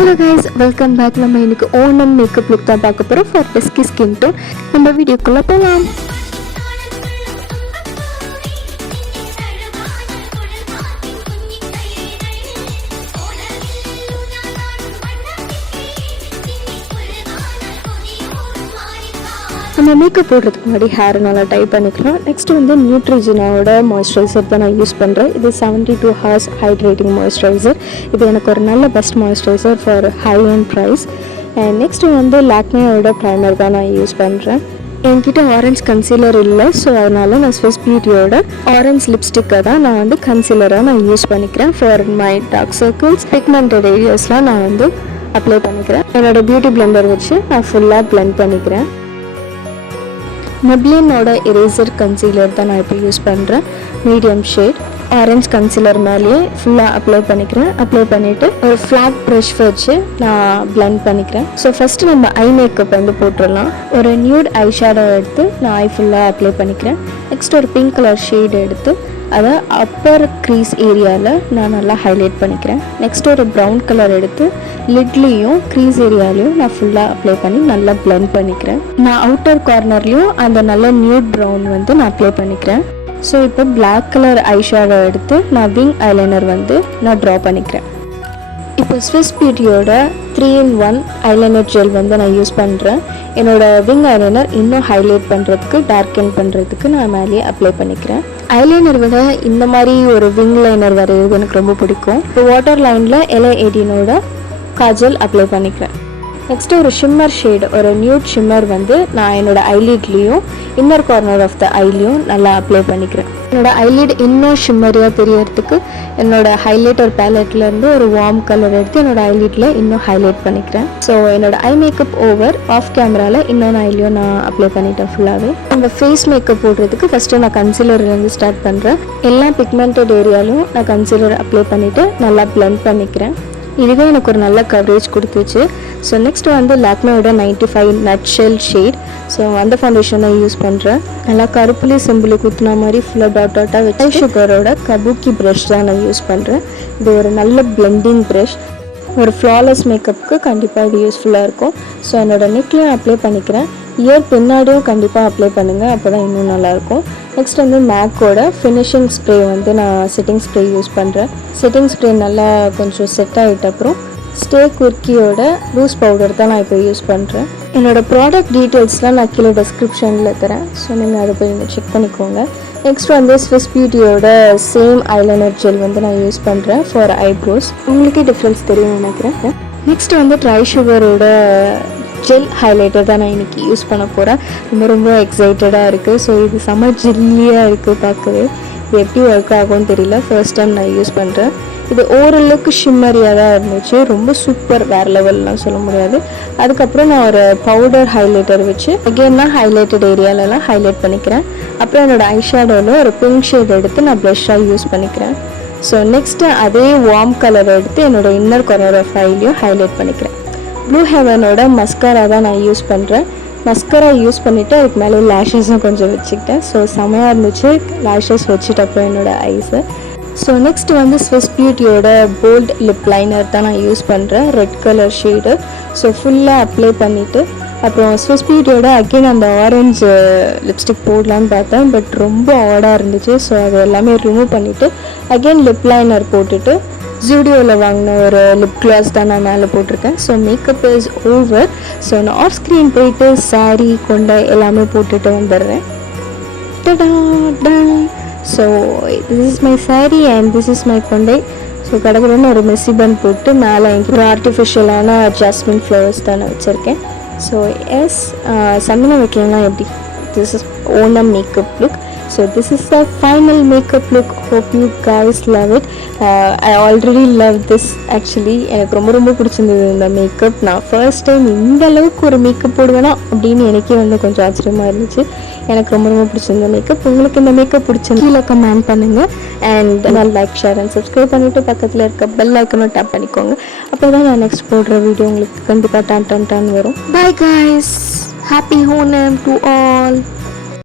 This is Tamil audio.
Hello guys, welcome back. நம்ம இன்னைக்கு ஓணம் மேக்கப் லுக் தான் பார்க்க போறோம் for dusky skin tone. நம்ம வீடியோக்குள்ள போலாம். நம்ம மேக்கப் போடுறதுக்கு முன்னாடி ஹேர் நல்லா டை பண்ணிக்கலாம். நெக்ஸ்ட் வந்து நியூட்ரிஜினாவோட மாய்ஸ்சரைசர் தான் நான் யூஸ் பண்ணுறேன். இது 72 hours ஹைட்ரேட்டிங் மாய்ஸ்சரைசர். இது எனக்கு ஒரு நல்ல best moisturiser for high end price. And next வந்து லாக்மேயோட ப்ரைமர் தான் நான் யூஸ் பண்ணுறேன். என்கிட்ட ஆரஞ்ச் கன்சீலர் இல்லை, ஸோ அதனால் நான் ஸ்விஸ் பியூட்டியோட ஆரஞ்ச் லிப்ஸ்டிக்கை தான் நான் வந்து கன்சீலராக நான் யூஸ் பண்ணிக்கிறேன். For my dark circles pigmented ஏரியாஸ்லாம் நான் வந்து அப்ளை பண்ணிக்கிறேன். என்னோடய பியூட்டி பிளெண்டர் வச்சு நான் ஃபுல்லாக பிளெண்ட் பண்ணிக்கிறேன். மெப்ளினோட எரேசர் கன்சீலர் தான் நான் இப்போ யூஸ் பண்ணுறேன். மீடியம் ஷேட் ஆரஞ்ச் கன்சீலர் மேலேயே ஃபுல்லாக அப்ளை பண்ணிக்கிறேன். அப்ளை பண்ணிவிட்டு ஒரு ஃப்ளாட் ப்ரஷ் வச்சு நான் பிளெண்ட் பண்ணிக்கிறேன். ஸோ ஃபஸ்ட்டு நம்ம ஐ மேக்கப் வந்து போட்டுடலாம். ஒரு நியூட் ஐ ஷேடோ எடுத்து நான் ஐ ஃபுல்லாக அப்ளை பண்ணிக்கிறேன். நெக்ஸ்ட் ஒரு பிங்க் கலர் ஷேட் எடுத்து அதை அப்பர் க்ரீஸ் ஏரியாவில் நான் நல்லா ஹைலைட் பண்ணிக்கிறேன். நெக்ஸ்ட் ஒரு ப்ரௌன் கலர் எடுத்து லிட்லேயும் க்ரீஸ் ஏரியாலையும் நான் ஃபுல்லாக அப்ளை பண்ணி நல்லா பிளெண்ட் பண்ணிக்கிறேன். நான் அவுட்டர் கார்னர்லேயும் அந்த நல்ல நியூட் ப்ரௌன் வந்து நான் அப்ளை பண்ணிக்கிறேன். ஸோ இப்போ பிளாக் கலர் ஐ ஷேடோ எடுத்து நான் விங் ஐலைனர் வந்து நான் ட்ரா பண்ணிக்கிறேன். இப்போ ஸ்விஸ் பியூட்டியோட 3-in-1 ஐலைனர் ஜெல் வந்து நான் யூஸ் பண்ணுறேன். என்னோடய விங் ஐலைனர் இன்னும் ஹைலைட் பண்ணுறதுக்கு டார்க்கன் பண்ணுறதுக்கு நான் மேலேயே அப்ளை பண்ணிக்கிறேன். ஐலைனர் விட இந்த மாதிரி ஒரு விங் லைனர் வரைகிறது எனக்கு ரொம்ப பிடிக்கும். இப்போ வாட்டர் லைனில் LA18ஓட காஜல் அப்ளை பண்ணிக்கிறேன். நெக்ஸ்ட்டு ஒரு ஷிம்மர் ஷேட், ஒரு நியூட் ஷிம்மர் வந்து நான் என்னோடய ஐலிட்லேயும் இன்னர் கார்னர் ஆஃப் த ஐலையும் நல்லா அப்ளை பண்ணிக்கிறேன். என்னோடய ஐலிட் இன்னும் ஷிம்மரியாக தெரியறதுக்கு என்னோடய ஹைலைட்டர் பேலட்லேருந்து ஒரு வார்ம் கலர் எடுத்து என்னோடய ஐலிட்டில் இன்னும் ஹைலைட் பண்ணிக்கிறேன். ஸோ என்னோடய ஐ மேக்கப் ஓவர் ஆஃப் கேமராவில் இன்னொன்று ஐலையும் நான் அப்ளை பண்ணிட்டேன் ஃபுல்லாகவே. நம்ம ஃபேஸ் மேக்கப் போடுறதுக்கு ஃபஸ்ட்டு நான் கன்சீலர்லேருந்து ஸ்டார்ட் பண்ணுறேன். எல்லா பிக்மெண்டட் ஏரியாலும் நான் கன்சீலர் அப்ளை பண்ணிவிட்டு நல்லா பிளெண்ட் பண்ணிக்கிறேன். இதுவே எனக்கு ஒரு நல்ல கவரேஜ் கொடுத்துச்சு. ஸோ நெக்ஸ்ட் வந்து லாக்மேயோட 95 நட்ஷெல் ஷேட். ஸோ அந்த ஃபவுண்டேஷன் நான் யூஸ் பண்ணுறேன். நல்லா கருப்புலி சிம்பிளி குத்துன மாதிரி ஃபுல்லாக டாட்டாக வச்சு சுகரோட கபுக்கி ப்ரஷ் தான் நான் யூஸ் பண்ணுறேன். இது ஒரு நல்ல பிளெண்டிங் ப்ரஷ். ஒரு ஃப்ளாலெஸ் மேக்கப்புக்கு கண்டிப்பாக இது யூஸ்ஃபுல்லாக இருக்கும். ஸோ என்னோடய நெக்லையும் அப்ளை பண்ணிக்கிறேன். இயர் பின்னாடியும் கண்டிப்பாக அப்ளை பண்ணுங்கள், அப்போ தான் இன்னும் நல்லாயிருக்கும். நெக்ஸ்ட் வந்து மேக்கோட ஃபினிஷிங் ஸ்ப்ரே வந்து நான் செட்டிங் ஸ்ப்ரே யூஸ் பண்ணுறேன். செட்டிங் ஸ்ப்ரே நல்லா கொஞ்சம் செட் ஆகிட்ட அப்புறம் குர்க்கியோட லூஸ் பவுடர் தான் நான் இப்போ யூஸ் பண்ணுறேன். என்னோடய ப்ராடக்ட் டீட்டெயில்ஸ்லாம் நான் கீழே டிஸ்கிரிப்ஷனில் தரேன். ஸோ நீங்கள் அதை போய் நீங்கள் செக் பண்ணிக்கோங்க. நெக்ஸ்ட் வந்து ஸ்விஸ் பியூட்டியோட சேம் ஐலைனர் ஜெல் வந்து நான் யூஸ் பண்ணுறேன் ஃபார் ஐப்ரோஸ். உங்களுக்கே டிஃப்ரென்ஸ் தெரியும் நினைக்கிறேன். நெக்ஸ்ட் வந்து ட்ரை சுகரோட ஜெல் ஹைலைட்டர் தான் நான் இன்றைக்கி யூஸ் பண்ண போகிறேன். ரொம்ப எக்ஸைட்டடாக இருக்குது. ஸோ இது செம்ம ஜில்லியாக இருக்குது பார்க்கவே. இது எப்படி ஒர்க் ஆகும்னு தெரியல, ஃபர்ஸ்ட் டைம் நான் யூஸ் பண்ணுறேன். இது ஓரளவுக்கு ஷிம்மரியாக தான் இருந்துச்சு, ரொம்ப சூப்பர் வேறு லெவல்லாம் சொல்ல முடியாது. அதுக்கப்புறம் நான் ஒரு பவுடர் ஹைலைட்டர் வச்சு அகெயின் நான் ஹைலைட்டட் ஏரியாலலாம் ஹைலைட் பண்ணிக்கிறேன். அப்புறம் என்னோடய ஐ ஷேடோவில் ஒரு பிங்க் ஷேட் எடுத்து நான் ப்ளஷ்ஷாக யூஸ் பண்ணிக்கிறேன். ஸோ நெக்ஸ்ட்டு அதே வார்ம் கலர் எடுத்து என்னோடய இன்னர் கார்னர் ஆஃப் ஐலையும் ஹைலைட் பண்ணிக்கிறேன். ப்ளூ ஹெவனோட மஸ்காரா தான் நான் யூஸ் பண்ணுறேன். மஸ்காரா யூஸ் பண்ணிவிட்டு அதுக்கு மேலே லேஷஸும் கொஞ்சம் வச்சுக்கிட்டேன். ஸோ செமையாக இருந்துச்சு லேஷஸ் வச்சுட்டு அப்புறம் என்னோடய ஐஸு. ஸோ நெக்ஸ்ட் வந்து ஸ்விஸ் பியூட்டியோட போல்ட் லிப் லைனர் தான் நான் யூஸ் பண்ணுறேன், ரெட் கலர் ஷேடு. ஸோ ஃபுல்லாக அப்ளை பண்ணிவிட்டு அப்புறம் ஸ்விஸ் பியூட்டியோட அகெயின் அந்த ஆரஞ்சு லிப்ஸ்டிக் போடலான்னு பார்த்தேன், பட் ரொம்ப ஆடாக இருந்துச்சு. ஸோ அது எல்லாமே ரிமூவ் பண்ணிவிட்டு அகெயின் லிப் லைனர் போட்டுட்டு ஜூடியோவில் வாங்கின ஒரு லிப் கிளாஸ் தான் நான் மேலே போட்டிருக்கேன். So makeup is over. So நான் ஆஃப் ஸ்க்ரீன் போயிட்டு சாரீ கொண்டை எல்லாமே போட்டுட்டு வந்துடுறேன். So this is my sari and this is my கொண்டை. ஸோ கடற்கரைன்னு ஒரு மெஸ்ஸி பன் போட்டு மேலே எனக்கு ஒரு ஆர்டிஃபிஷியலான ஜாஸ்மின் ஃப்ளவர்ஸ் தான் நான் வச்சுருக்கேன். ஸோ எஸ் சந்தனம் வைக்கலாம் எப்படி. This is Onam makeup look. So this is the final makeup look. Hope you guys love it. I already love this actually. எனக்கு ரொம்ப பிடிச்சிருந்தது இந்த மேக்கப். நான் ஃபர்ஸ்ட் டைம் இந்த அளவுக்கு ஒரு மேக்கப் போடுவேனா அப்படின்னு எனக்கே வந்து கொஞ்சம் ஆச்சரியமாக இருந்துச்சு. எனக்கு ரொம்ப பிடிச்சிருந்த மேக்கப். உங்களுக்கு இந்த மேக்கப் பிடிச்சிருந்தா கீழே கமெண்ட் பண்ணுங்கள். And like share and subscribe பண்ணிவிட்டு பக்கத்தில் இருக்க பெல் ஐக்கனும் டேப் பண்ணிக்கோங்க. அப்போ தான் நான் நெக்ஸ்ட் போடுற வீடியோ உங்களுக்கு கண்டிப்பாக டான் வரும். Bye guys. Happy Onam to all.